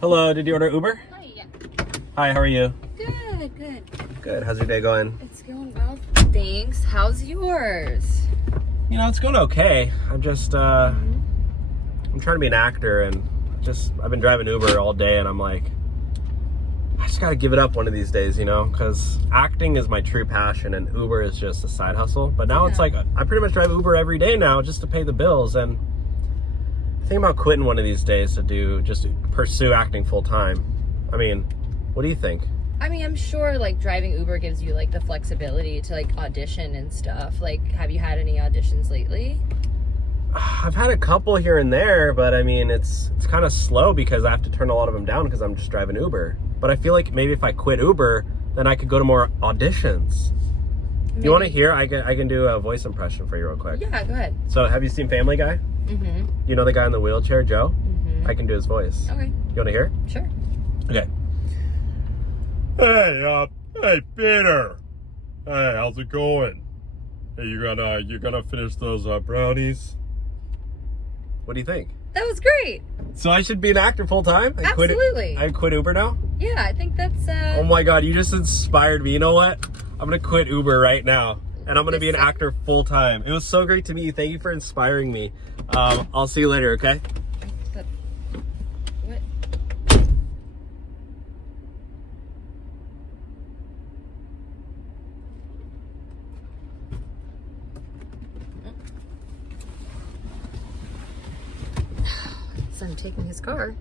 Hello, did you order Uber? Hi, yeah. Hi, how are you? Good, good. Good, how's your day going? It's going well, thanks. How's yours? You know, it's going okay. I'm just, I'm trying to be an actor and I've been driving Uber all day and I'm like, I just gotta give it up one of these days, you know? Because acting is my true passion and Uber is just a side hustle. But now it's like, I pretty much drive Uber every day now just to pay the bills, and I think about quitting one of these days to just pursue acting full time. I mean, what do you think? I mean, I'm sure like driving Uber gives you like the flexibility to like audition and stuff. Like, have you had any auditions lately? I've had a couple here and there, but I mean, it's kind of slow because I have to turn a lot of them down because I'm just driving Uber. But I feel like maybe if I quit Uber, then I could go to more auditions. Maybe. You want to hear? I can do a voice impression for you real quick. Yeah, go ahead. So have you seen Family Guy? Mm-hmm. You know the guy in the wheelchair, Joe? Mm-hmm. I can do his voice. Okay. You want to hear? Sure. Okay. Hey, Peter. Hey, how's it going? Hey, you gonna finish those brownies? What do you think? That was great. So I should be an actor full time? Absolutely. I quit Uber now? Yeah, I think that's Oh my God, you just inspired me. You know what? I'm gonna quit Uber right now and I'm gonna be an actor full time. It was so great to meet you. Thank you for inspiring me. I'll see you later, okay? What? So I'm taking his car.